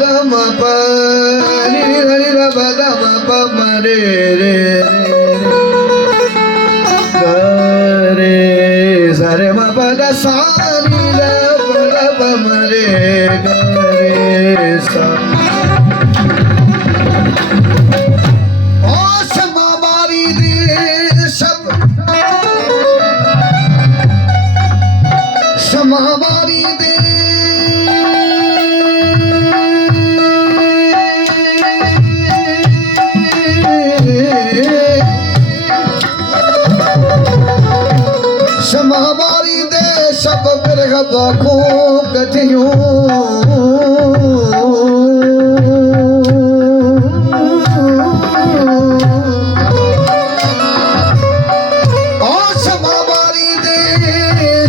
दम प नी नी रे ब दम प म रे रे ग रे सा रे म प द सा नी रे ब द प म रे ग रे सा समावारी दे समावारी दे सब बिरग बाखों गठियों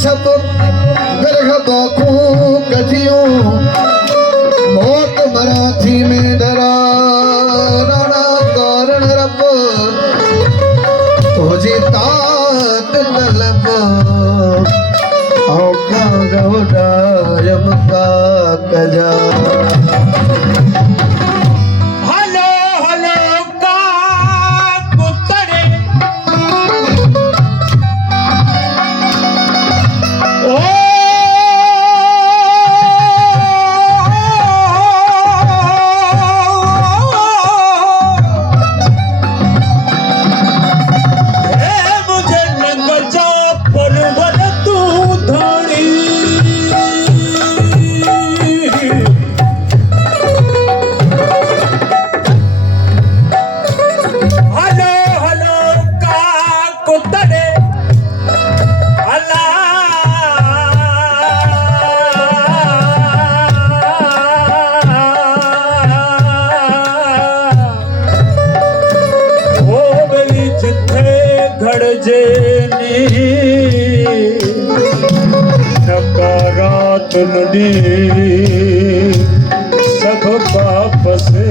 सब बिरग बाखों गठियों मौत मराठी में डरा राणा कारण रब तुझे तात तलब औका गौड़ा यमका कजा नकारात नदी सब पाप से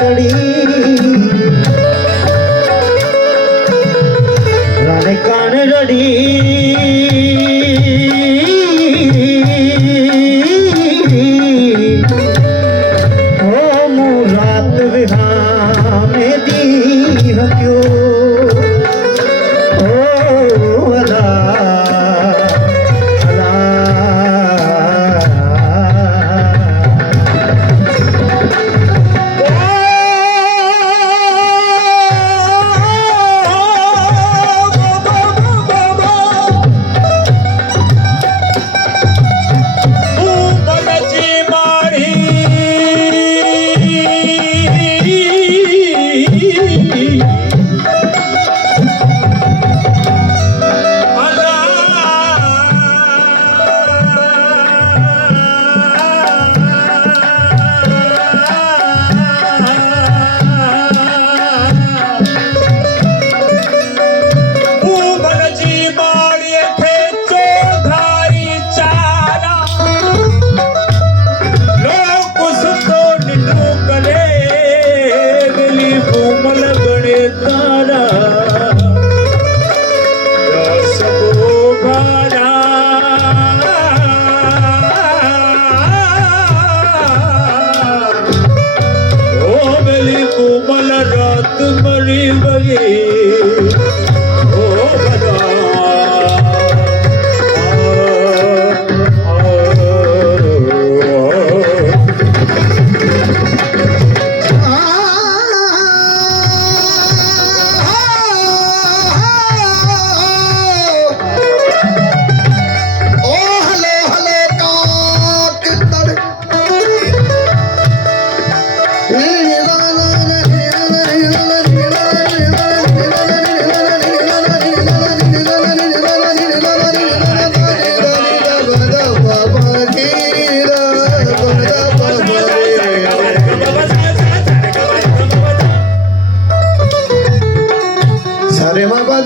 चढ़ी राने कान रड़ी हो मुरात विहाने दी क्यों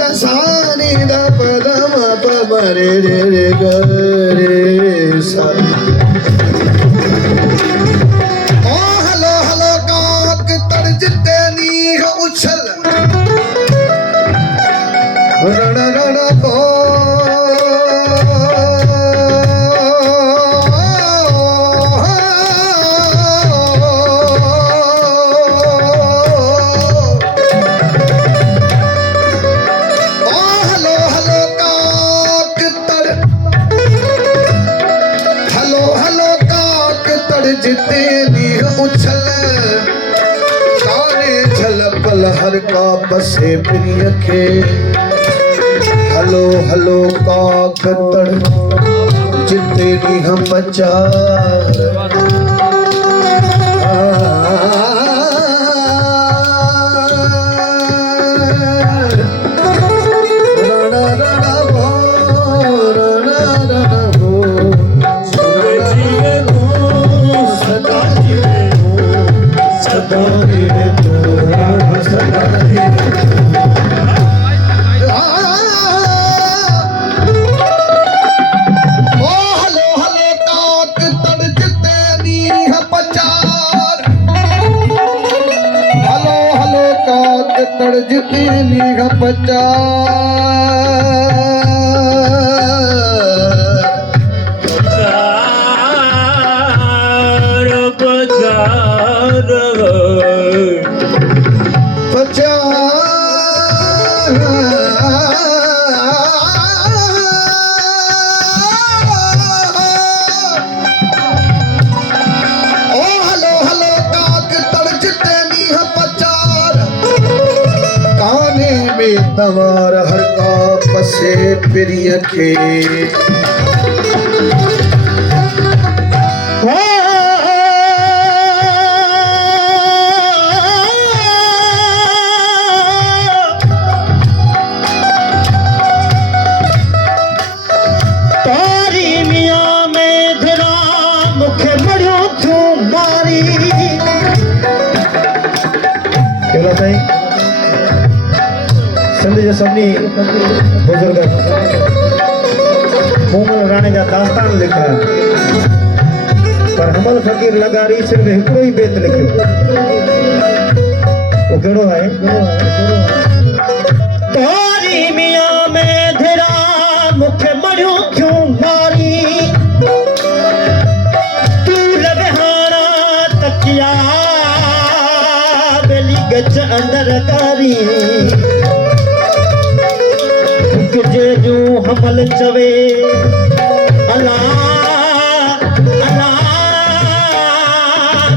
ग सा नि ध प ध म प म रे रे रे ग रे सा ओ हलो हलो काक तर्जते नीह उछल रण रण को जिते नीह उछल काने छल पल हर का बसे प्रिय खे हलो हलो काक तड़ जिते नीह पचार तड़जते नीह पचार तवार हर का पसे प्रिय खे तारी मियां में धरा मुखे मड़ियो थू मारी केला साईं सिंध जे सभिनी बुजुर्ग मोमल राणे जा दास्तान लिखा पर हमल फ़कीर लगारी सिर्फ हिकिड़ो ई बेत लिखियो वो कहिड़ो आहे तारी मियां में धिरा मूंखे मड़ियो क्यों मारी तू लबहाना तकिया बेली गच अंदर कारी जे जो हमल चवे अल्लाह अल्लाह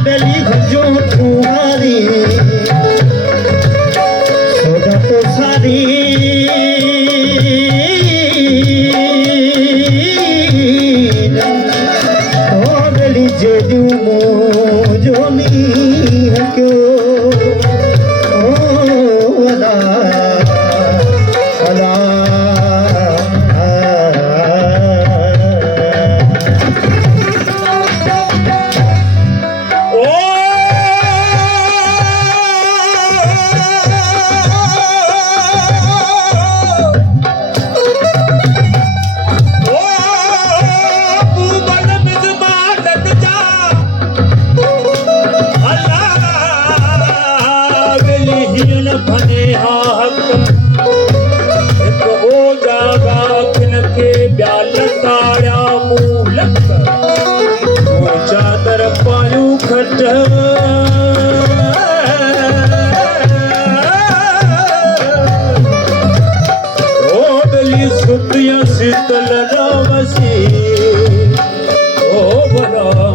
बेली जो तुम्हारी सोदा तो सारी ओ बेली जे जो मोजो नी क्यों ओ अल्लाह शीतल रामसी ओ बड़ा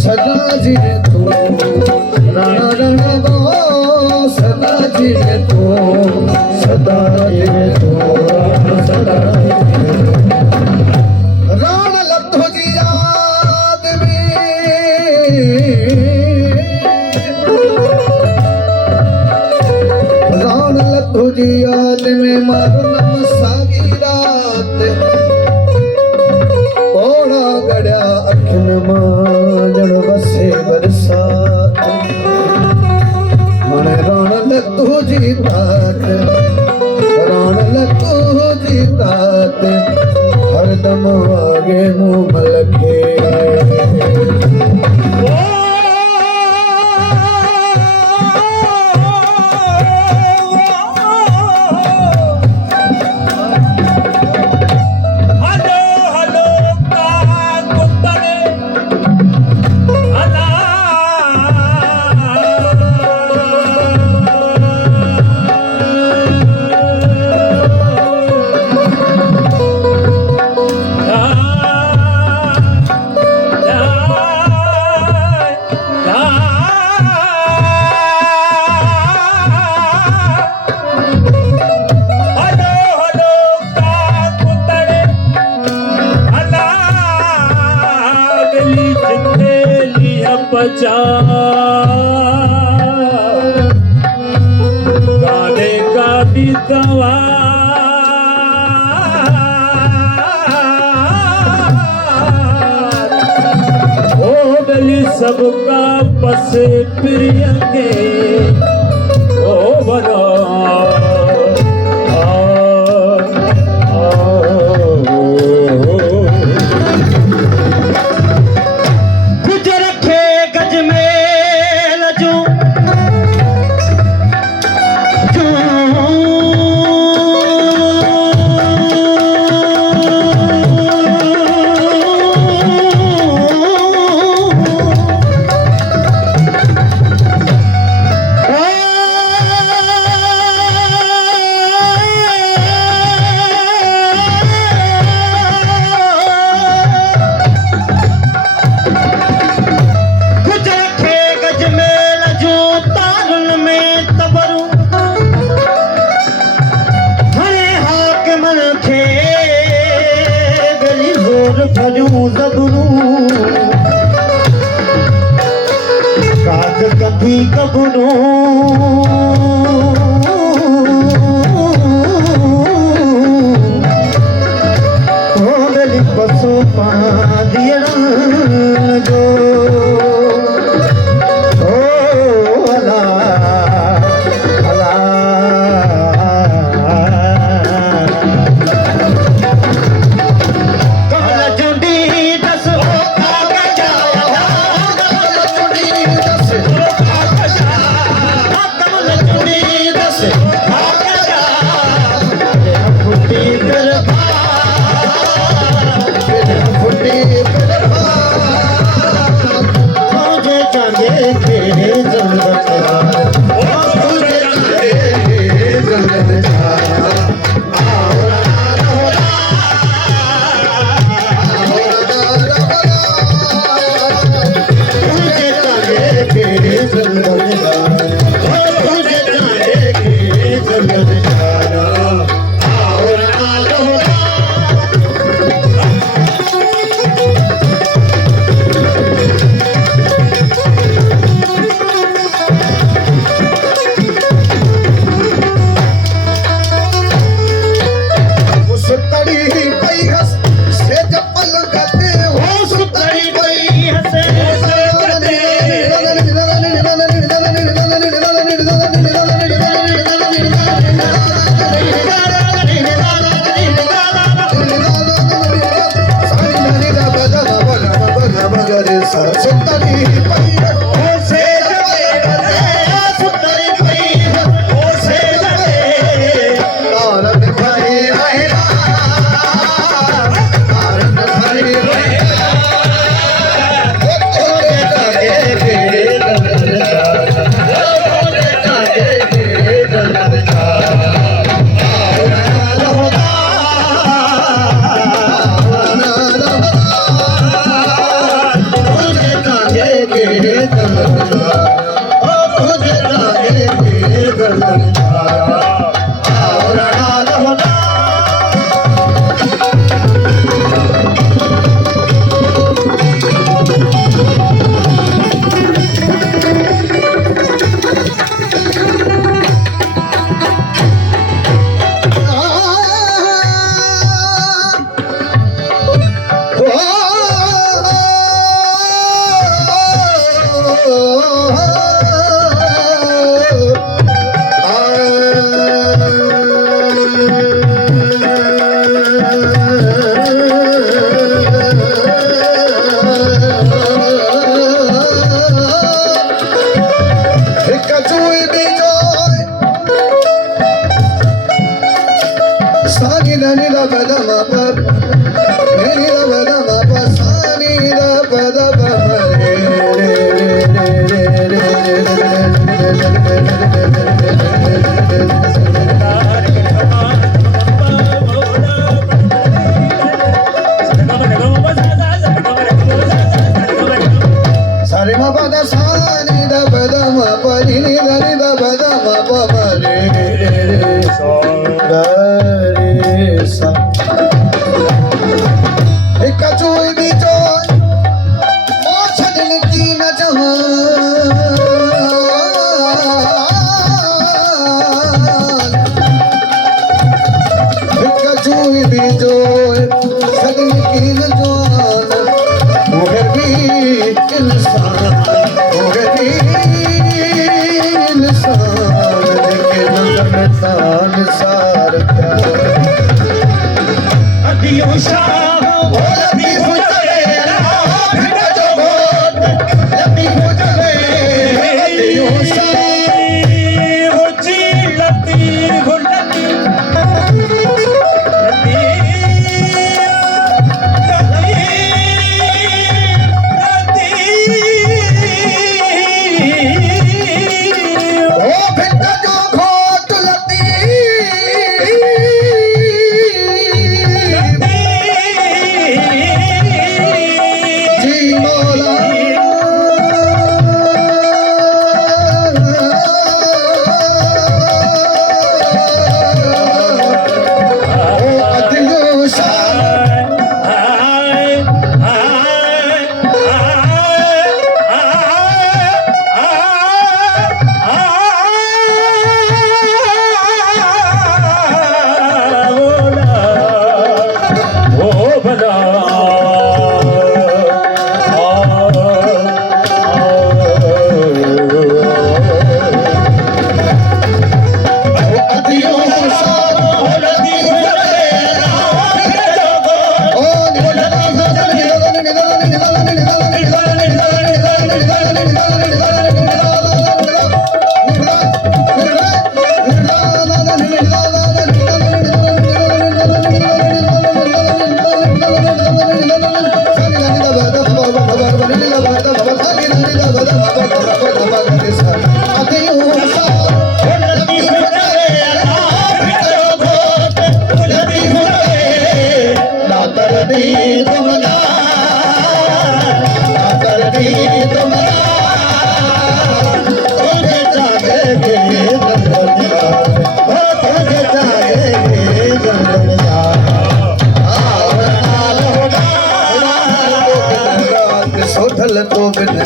सदा जी तू रण रण गो में मारनम सागी रात कोड़ा गड़िया अखिन मां जण बसे बरसात मन रण लतू जी तात रण लतू जी तात हरदम आगे मुंह मलके गाने का भी दवा हो गली सबका बस प्रिय के ओ बना कभी कबनो पसो पा दियण जो अला अला कमल चुंडी दस ni da ba da ma pa ni da ba da ma pa sa ni da ba da ba ma re sa re ma pa da sa ni da ba da ma pa ni da ba da ma pa ma re ga re sa ek joy bi joy o chadne ki na jahan ek joy bi joy chadne ki na jahan मगर भी इंसान मगर भी इंसान के नजर सार का अदियो शाह लती हो चले फिर जो बहुत लती हो चले अदियो शाह हो जी लती हो लती ओ फिर जो घोट लती जी मौला ओ अदियो शाह अदियो सोधल तो बिन